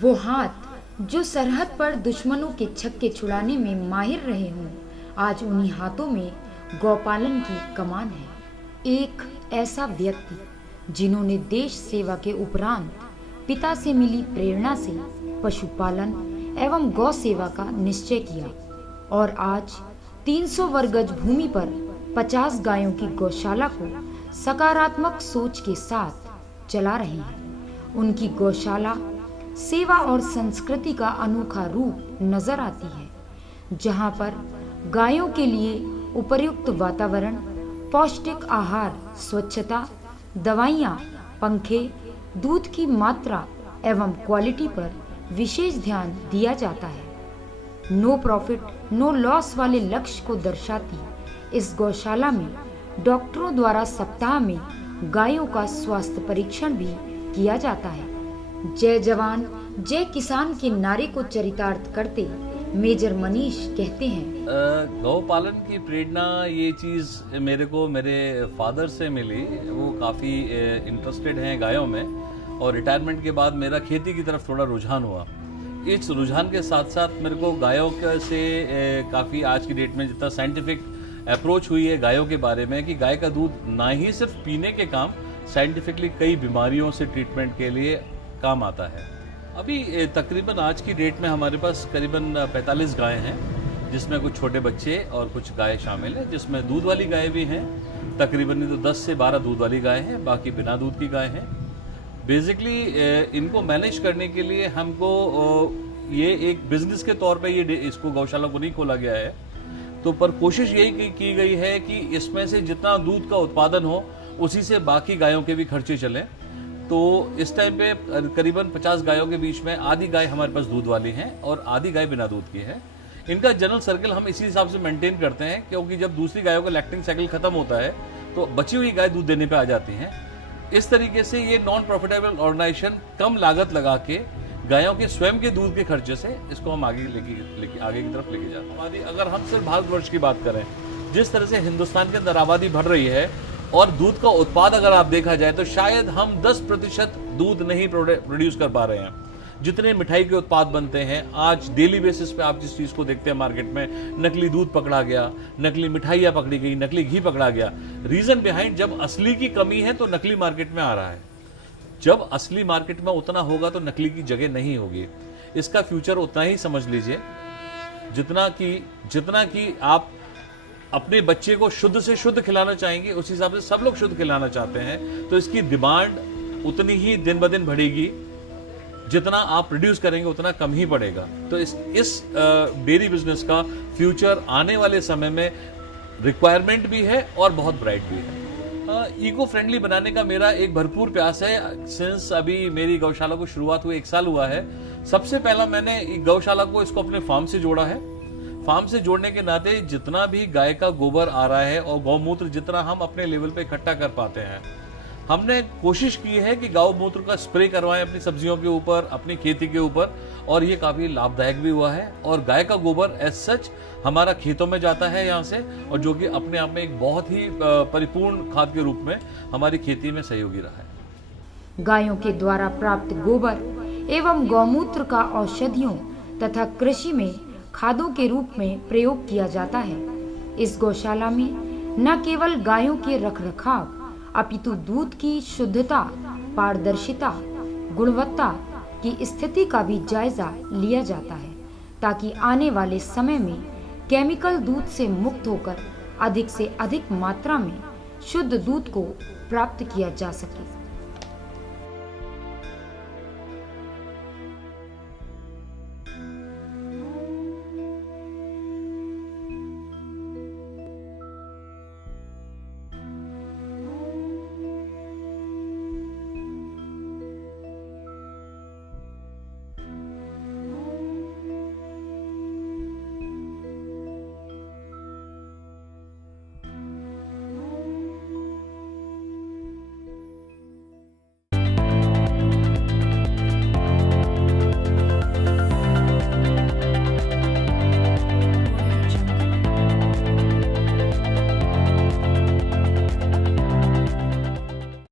वो हाथ जो सरहद पर दुश्मनों के छक्के छुड़ाने में माहिर रहे हों, आज उन्हीं हाथों में गौपालन की कमान है। एक ऐसा व्यक्ति जिन्होंने देश सेवा के उपरांत पिता से मिली प्रेरणा से पशुपालन एवं गौ सेवा का निश्चय किया और आज 300 वर्ग गज भूमि पर 50 गायों की गौशाला को सकारात्मक सोच के साथ चला रहे हैं। उनकी गौशाला सेवा और संस्कृति का अनोखा रूप नजर आती है, जहां पर गायों के लिए उपयुक्त वातावरण, पौष्टिक आहार, स्वच्छता, दवाइयाँ, पंखे, दूध की मात्रा एवं क्वालिटी पर विशेष ध्यान दिया जाता है। नो प्रॉफिट नो लॉस वाले लक्ष्य को दर्शाती इस गौशाला में डॉक्टरों द्वारा सप्ताह में गायों का स्वास्थ्य परीक्षण भी किया जाता है। जय जवान जय किसान के नारे को चरितार्थ करते मेजर मनीष कहते हैं, गौ पालन की प्रेरणा ये चीज़ मेरे को मेरे फादर से मिली। वो काफ़ी इंटरेस्टेड हैं गायों में और रिटायरमेंट के बाद मेरा खेती की तरफ थोड़ा रुझान हुआ। इस रुझान के साथ साथ मेरे को गायों से काफ़ी आज की डेट में जितना साइंटिफिक अप्रोच हुई है गायों के बारे में कि गाय का दूध ना ही सिर्फ पीने के काम, साइंटिफिकली कई बीमारियों से ट्रीटमेंट के लिए काम आता है। अभी तकरीबन आज की डेट में हमारे पास करीबन 45 गाय हैं, जिसमें कुछ छोटे बच्चे और कुछ गाय शामिल है, जिसमें दूध वाली गाय भी हैं। तकरीबन तो 10 से 12 दूध वाली गाय हैं, बाकी बिना दूध की गाय हैं। बेसिकली इनको मैनेज करने के लिए हमको ये एक बिजनेस के तौर पे ये इसको गौशाला को नहीं खोला गया है, तो पर कोशिश यही की गई है कि इसमें से जितना दूध का उत्पादन हो उसी से बाकी गायों के भी खर्चे चलें। तो इस टाइम पे करीबन 50 गायों के बीच में आधी गाय हमारे पास दूध वाली हैं और आधी गाय बिना दूध की है। इनका जनरल सर्कल हम इसी हिसाब से मेंटेन करते हैं, क्योंकि जब दूसरी गायों का लैक्टिंग साइकिल खत्म होता है तो बची हुई गाय दूध देने पे आ जाती हैं। इस तरीके से ये नॉन प्रॉफिटेबल ऑर्गेनाइजेशन कम लागत लगा के गायों के स्वयं के दूध के खर्चे से इसको हम आगे की तरफ लेके जाते हैं। हमारी अगर हम सिर्फ भारतवर्ष की बात करें, जिस तरह से हिंदुस्तान के अंदर आबादी बढ़ रही है और दूध का उत्पाद अगर आप देखा जाए तो शायद हम 10% दूध नहीं प्रोड्यूस कर पा रहे हैं। जितने मिठाई के उत्पाद बनते हैं आज डेली बेसिस पे, आप जिस चीज़ को देखते हैं मार्केट में, नकली दूध पकड़ा गया, नकली मिठाइयाँ पकड़ी गई, नकली घी पकड़ा गया। रीज़न बिहाइंड, जब असली की कमी है तो नकली मार्केट में आ रहा है। जब असली मार्केट में उतना होगा तो नकली की जगह नहीं होगी। इसका फ्यूचर उतना ही समझ लीजिए जितना कि आप अपने बच्चे को शुद्ध से शुद्ध खिलाना चाहेंगे, उस हिसाब से सब लोग शुद्ध खिलाना चाहते हैं, तो इसकी डिमांड उतनी ही दिन ब दिन बढ़ेगी। जितना आप प्रोड्यूस करेंगे उतना कम ही पड़ेगा। तो इस डेयरी बिजनेस का फ्यूचर आने वाले समय में रिक्वायरमेंट भी है और बहुत ब्राइट भी है। इको फ्रेंडली बनाने का मेरा एक भरपूर प्रयास है। सिंस अभी मेरी गौशाला को शुरुआत हुए 1 साल हुआ है, सबसे पहला मैंने गौशाला को इसको अपने फार्म से जोड़ा है। फार्म से जोड़ने के नाते जितना भी गाय का गोबर आ रहा है और गौमूत्र जितना हम अपने लेवल पे इकट्ठा कर पाते हैं, हमने कोशिश की है कि गौमूत्र का स्प्रे करवाएं अपनी सब्जियों के ऊपर, अपनी खेती के ऊपर, और ये काफ़ी लाभदायक भी हुआ है। और गाय का गोबर एज सच हमारा खेतों में जाता है यहाँ से, और जो कि अपने आप में एक बहुत ही परिपूर्ण खाद के रूप में हमारी खेती में सहयोगी रहा है। गायों के द्वारा प्राप्त गोबर एवं गौमूत्र का औषधियों तथा कृषि में खादों के रूप में प्रयोग किया जाता है। इस गौशाला में न केवल गायों के रखरखाव अपितु दूध की शुद्धता, पारदर्शिता, गुणवत्ता की स्थिति का भी जायजा लिया जाता है, ताकि आने वाले समय में केमिकल दूध से मुक्त होकर अधिक से अधिक मात्रा में शुद्ध दूध को प्राप्त किया जा सके।